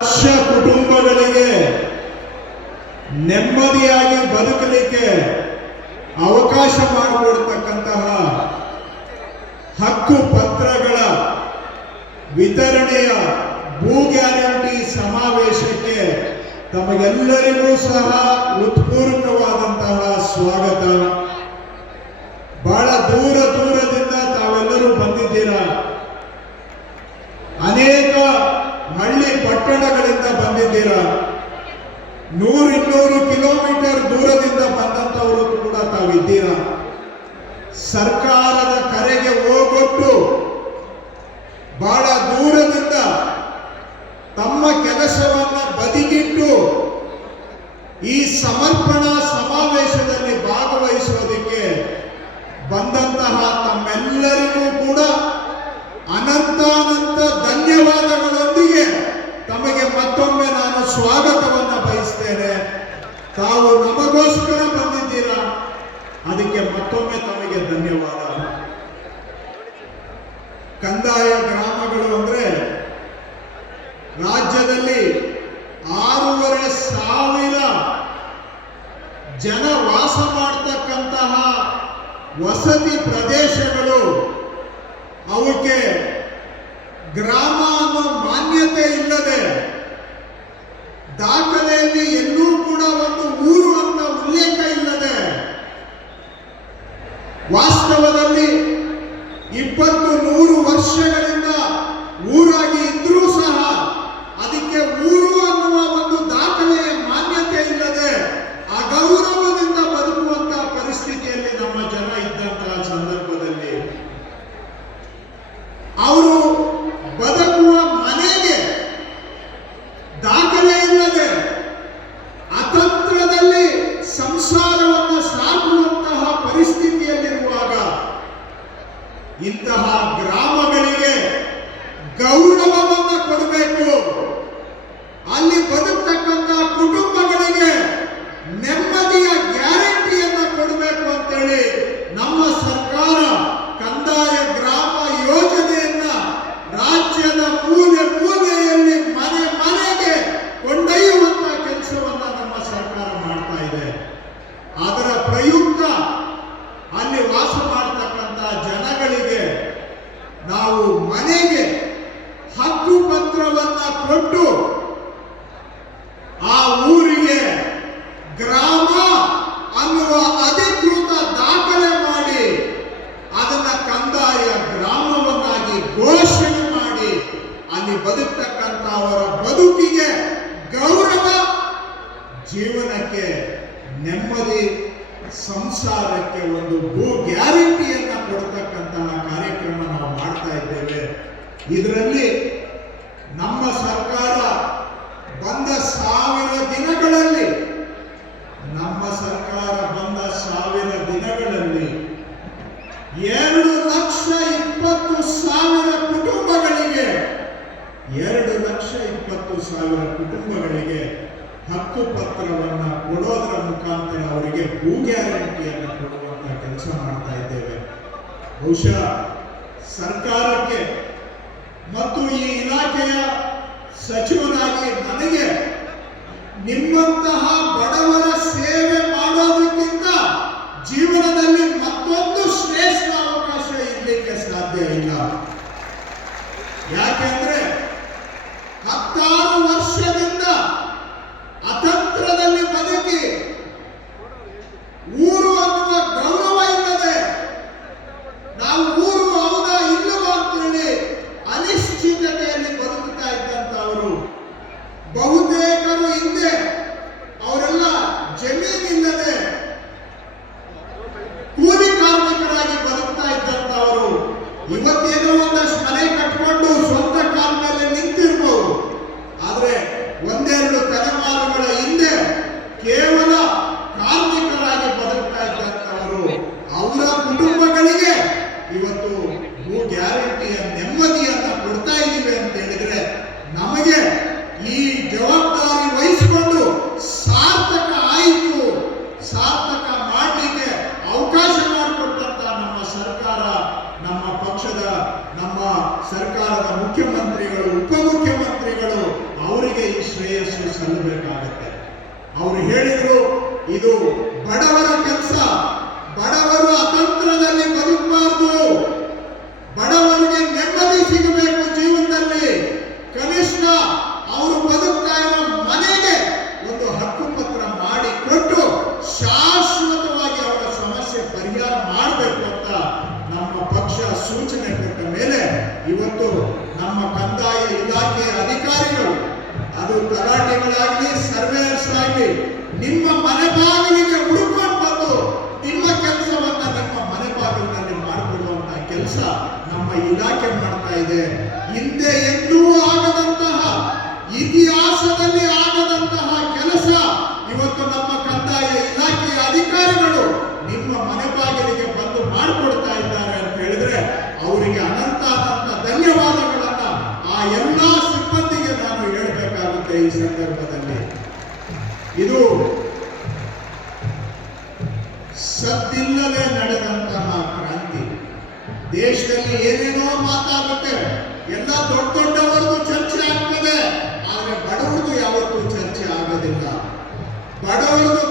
ಲಕ್ಷ ಕುಟುಂಬಗಳಿಗೆ ನೆಮ್ಮದಿಯಾಗಿ ಬದುಕಲಿಕ್ಕೆ ಅವಕಾಶ ಮಾಡಿಕೊಡ್ತಕ್ಕಂತಹ ಹಕ್ಕು ಪತ್ರಗಳ ವಿತರಣೆಯ ಭೂ ಗ್ಯಾರಂಟಿ ಸಮಾವೇಶಕ್ಕೆ ತಮಗೆಲ್ಲರಿಗೂ ಸಹ ಉತ್ಪೂರ್ವಕವಾದಂತಹ ಸ್ವಾಗತ. ಬಹಳ ದೂರದಿಂದ ತಾವೆಲ್ಲರೂ ಬಂದಿದ್ದೀರಾ. ಅನೇಕ ಹಳ್ಳಿ ಪಟ್ಟಣಗಳಿಂದ ಬಂದಿದ್ದೀರಾ. 100-200 ಕಿಲೋಮೀಟರ್ ದೂರದಿಂದ ಬಂದಂತವರು ಕೂಡ ತಾವಿದ್ದೀರಾ. ಸರ್ಕಾರದ ಕರೆಗೆ ಹೋಗೊಟ್ಟು ಬಹಳ ದೂರದಿಂದ ತಮ್ಮ ಕೆಲಸವನ್ನ ಬದಿಗಿಟ್ಟು ಈ ಸಮರ್ಪಣಾ ಸಮಾವೇಶದಲ್ಲಿ ಭಾಗವಹಿಸೋದಕ್ಕೆ ಬಂದಂತಹ ತಮ್ಮೆಲ್ಲರಿಗೂ ಕೂಡ ಅನಂತಾನಂತ ಧನ್ಯವಾದಗಳೊಂದಿಗೆ ತಮಗೆ ಮತ್ತೊಮ್ಮೆ ನಾನು ಸ್ವಾಗತವನ್ನ ಬಯಸ್ತೇನೆ. ತಾವು ನಮಗೋಸ್ಕರ ಬಂದಿದ್ದೀರಾ, ಅದಕ್ಕೆ ಮತ್ತೊಮ್ಮೆ ತಮಗೆ ಧನ್ಯವಾದ. ಕಂದಾಯ ಗ್ರಾಮಗಳು ಅಂದ್ರೆ ರಾಜ್ಯದಲ್ಲಿ 6,500 ಜನ ವಾಸ ಮಾಡತಕ್ಕಂತಹ ವಸತಿ ಪ್ರದೇಶಗಳು. ಅವಕ್ಕೆ ಗ್ರಾಮ ಅನ್ನೋ ಮಾನ್ಯತೆ ಇಲ್ಲದೆ, ದಾಖಲೆಯಲ್ಲಿ ಎಲ್ಲೂ ಕೂಡ ಒಂದು ಊರು ಅಂತ ಉಲ್ಲೇಖ ಇಲ್ಲದೆ, ವಾಸ್ತವದಲ್ಲಿ 20-100 ವರ್ಷಗಳಿಂದ ಊರಾಗಿ ಇದ್ರೂ ಸಹ ಅದಕ್ಕೆ ಊರು ಅನ್ನುವ ಒಂದು ದಾಖಲೆಯ ಮಾನ್ಯತೆ ಇಲ್ಲದೆ ಅಗೌರವದಿಂದ ಬದುಕುವಂತಹ ಪರಿಸ್ಥಿತಿಯಲ್ಲಿ ನಮ್ಮ ಜನ ಇದ್ದಂತಹ ಸಂದರ್ಭದಲ್ಲಿ ಅವರು ಬದುಕುವ ಮನೆಗೆ ದಾಖಲೆ ಇಲ್ಲದೆ ಅತಂತ್ರದಲ್ಲಿ ಸಂಸಾರವನ್ನು ಸಾಕುವಂತಹ ಪರಿಸ್ಥಿತಿಯಲ್ಲಿರುವಾಗ ಇಂತಹ ಗ್ರಾಮಗಳಿಗೆ ಗೌರವವನ್ನು ಕೊಡಬೇಕು. ಅಲ್ಲಿ ಬದುಕತಕ್ಕಂತಹ ಕುಟುಂಬಗಳಿಗೆ ನೆಮ್ಮದಿಯ ಗ್ಯಾರಂಟಿಯನ್ನು ಕೊಡಬೇಕು ಅಂತೇಳಿ ನಮ್ಮ ಸರ್ಕಾರ ಕಂದಾಯ ಗ್ರಾಮ ಯೋಜನೆಯನ್ನ ರಾಜ್ಯದ ಮೂಲೆ ಮೂಲೆಯಲ್ಲಿ ಮನೆ ಮನೆಗೆ ಕೊಂಡೊಯ್ಯುವಂತ ಕೆಲಸವನ್ನ ನಮ್ಮ ಸರ್ಕಾರ ಮಾಡ್ತಾ ಇದೆ. ಅದರ ಪ್ರಯುಕ್ತ ಅಲ್ಲಿ ವಾಸ ಮಾಡತಕ್ಕಂತ ಜನಗಳಿಗೆ ನಾವು ಮನೆಗೆ ಹಕ್ಕು ಪತ್ರವನ್ನ ಕೊಟ್ಟು ಆ ಊರಿಗೆ ಗ್ರಾಮ ಅನ್ನುವ ಅಧಿಕೃತ ದಾಖಲೆ ಮಾಡಿ ಅದನ್ನ ಕಂದಾಯ ಗ್ರಾಮವನ್ನಾಗಿ ಘೋಷಣೆ ಮಾಡಿ ಅಲ್ಲಿ ಬದುಕತಕ್ಕಂತ ಅವರ ಬದುಕಿಗೆ ಗೌರವ, ಜೀವನಕ್ಕೆ ನೆಮ್ಮದಿ, ಸಂಸಾರಕ್ಕೆ ಒಂದು ಭೂ ಗ್ಯಾರಂಟಿಯನ್ನ ಕೊಡ್ತಕ್ಕಂತಹ ಕಾರ್ಯಕ್ರಮ ನಾವು ಮಾಡ್ತಾ ಇದ್ದೇವೆ. ಇದರಲ್ಲಿ ನಮ್ಮ ಸರ್ಕಾರ ಬಂದ 1000 ದಿನಗಳಲ್ಲಿ 2,20,000 ಕುಟುಂಬಗಳಿಗೆ 2,20,000 ಕುಟುಂಬಗಳಿಗೆ ಹಕ್ಕು ಪತ್ರವನ್ನ ಕೊಡೋದರ ಮುಖಾಂತರ ಅವರಿಗೆ ಭೂ ಗ್ಯಾರಂಟಿಯನ್ನು ಕೊಡುವಂತ ಕೆಲಸ ಮಾಡ್ತಾ ಇದ್ದೇವೆ. ಬಹುಶಃ ಸರ್ಕಾರಕ್ಕೆ ಮತ್ತು ಈ ಇಲಾಖೆಯ ಸಚಿವನಾಗಿ ನನಗೆ ನಿಮ್ಮಂತಹ ಬಡವರ ಸೇವೆ ಮಾಡೋದಕ್ಕಿಂತ ಜೀವನದಲ್ಲಿ ಮತ್ತೊಂದು ಶ್ರೇಷ್ಠ ಅವಕಾಶ ಇರಲಿಕ್ಕೆ ಸಾಧ್ಯ ಇಲ್ಲ. ಯಾಕೆಂದ್ರೆ 16 ವರ್ಷದಿಂದ ಅತಂತ್ರದಲ್ಲಿ ಬದುಕಿ ಊರು ಅನ್ನುವ ಗೌರವ ಇಲ್ಲದೆ ನಾವು ಊರು ಹೌದಾ ಇಲ್ಲವಾ ಅಂತೇಳಿ ಅನಿಶ್ಚಿತತೆಯಲ್ಲಿ ಬದುಕುತ್ತಾ ಇದ್ದಂತವರು ಬಹುತೇಕರು ಹಿಂದೆ ಅವರೆಲ್ಲ ಜಮೀನಿಲ್ಲದೆ ಕೂಲಿ ಕಾರ್ಮಿಕರಾಗಿ ಬದುಕ್ತಾ ಇದ್ದಂತವರು ಇವತ್ತೇನೋ ಒಂದಷ್ಟು ಮನೆ ಕಟ್ಕೊಂಡು ಸ್ವಂತ ಕಾಲ ಮೇಲೆ ನಿಂತಿರ್ಬೋದು. ಆದ್ರೆ 1-2 ತಲೆಮಾರುಗಳ ಹಿಂದೆ ಕೇವಲ ಶ್ರೇಯಸ್ಸು ಸಲ್ಲಬೇಕಾಗತ್ತೆ. ಅವರು ಹೇಳಿದ್ರು, ಇದು ಬಡವರ ಕೆಲಸ, ಬಡವರು ಅತಂತ್ರದಲ್ಲಿ ಬದುಕಬಾರ್ದು, ಬಡವರಿಗೆ ನೆಮ್ಮದಿ ಸಿಗಬೇಕು ಜೀವನದಲ್ಲಿ. ಕನಿಷ್ಠ ಅವರು ಬದುಕ್ತಾ ಇರೋ ಮನೆಗೆ ಒಂದು ಹಕ್ಕುಪತ್ರ ಮಾಡಿ ಕೊಟ್ಟು ಶಾಶ್ವತವಾಗಿ ಅವರ ಸಮಸ್ಯೆ ಪರಿಹಾರ ಮಾಡಬೇಕು ಅಂತ ನಮ್ಮ ಪಕ್ಷ ಸೂಚನೆ ಕೊಟ್ಟ ಮೇಲೆ ಇವತ್ತು ನಮ್ಮ ಕಂದಾಯ ಇಲಾಖೆಯ ಅಧಿಕಾರಿಗಳು, ಅದು ತಲಾಟೆಗಳಾಗಲಿ ಸರ್ವೇಯರ್ಸ್ ಆಗಲಿ, ನಿಮ್ಮ ಮನೆ ಬಾಗಿಲಿಗೆ ಹುಡುಕೊಂಡು ಬಂದು ನಿಮ್ಮ ಕೆಲಸವನ್ನ ನಿಮ್ಮ ಮನೆ ಬಾಗಿಲಿನಲ್ಲಿ ಮಾಡಿಕೊಡುವಂತಹ ಕೆಲಸ ನಮ್ಮ ಇಲಾಖೆ ಮಾಡ್ತಾ ಇದೆ. ಹಿಂದೆ ಎಂದೂ ಆಗದಂತಹ, ಇತಿಹಾಸದಲ್ಲಿ ಆಗದಂತಹ ಕೆಲಸ ಇವತ್ತು ನಮ್ಮ ಕಂದಾಯ ಇಲಾಖೆಯ ಅಧಿಕಾರಿಗಳು ನಿಮ್ಮ ಮನೆ ಬಾಗಿಲಿಗೆ ಬಂದು ಮಾಡಿಕೊಡ್ತಾ ಇದ್ದಾರೆ ಅಂತ ಹೇಳಿದ್ರೆ ಅವರಿಗೆ ಅನಂತ ಧನ್ಯವಾದಗಳನ್ನ ಆ ಎಲ್ಲಾ ಸಿಬ್ಬಂದಿಗೆ ನಾನು ಹೇಳಬೇಕಾಗುತ್ತೆ ಈ ಸಂದರ್ಭದಲ್ಲಿ. ಇದು ಸದ್ದಿಲ್ಲದೆ ನಡೆದಂತಹ ಕ್ರಾಂತಿ. ದೇಶದಲ್ಲಿ ಏನೇನೋ ಮಾತಾಗುತ್ತೆ, ಎಲ್ಲ ದೊಡ್ಡ ದೊಡ್ಡವರದು ಚರ್ಚೆ ಆಗ್ತದೆ, ಆದರೆ ಬಡವರದು ಯಾವತ್ತೂ ಚರ್ಚೆ ಆಗೋದಿಲ್ಲ. ಬಡವರದು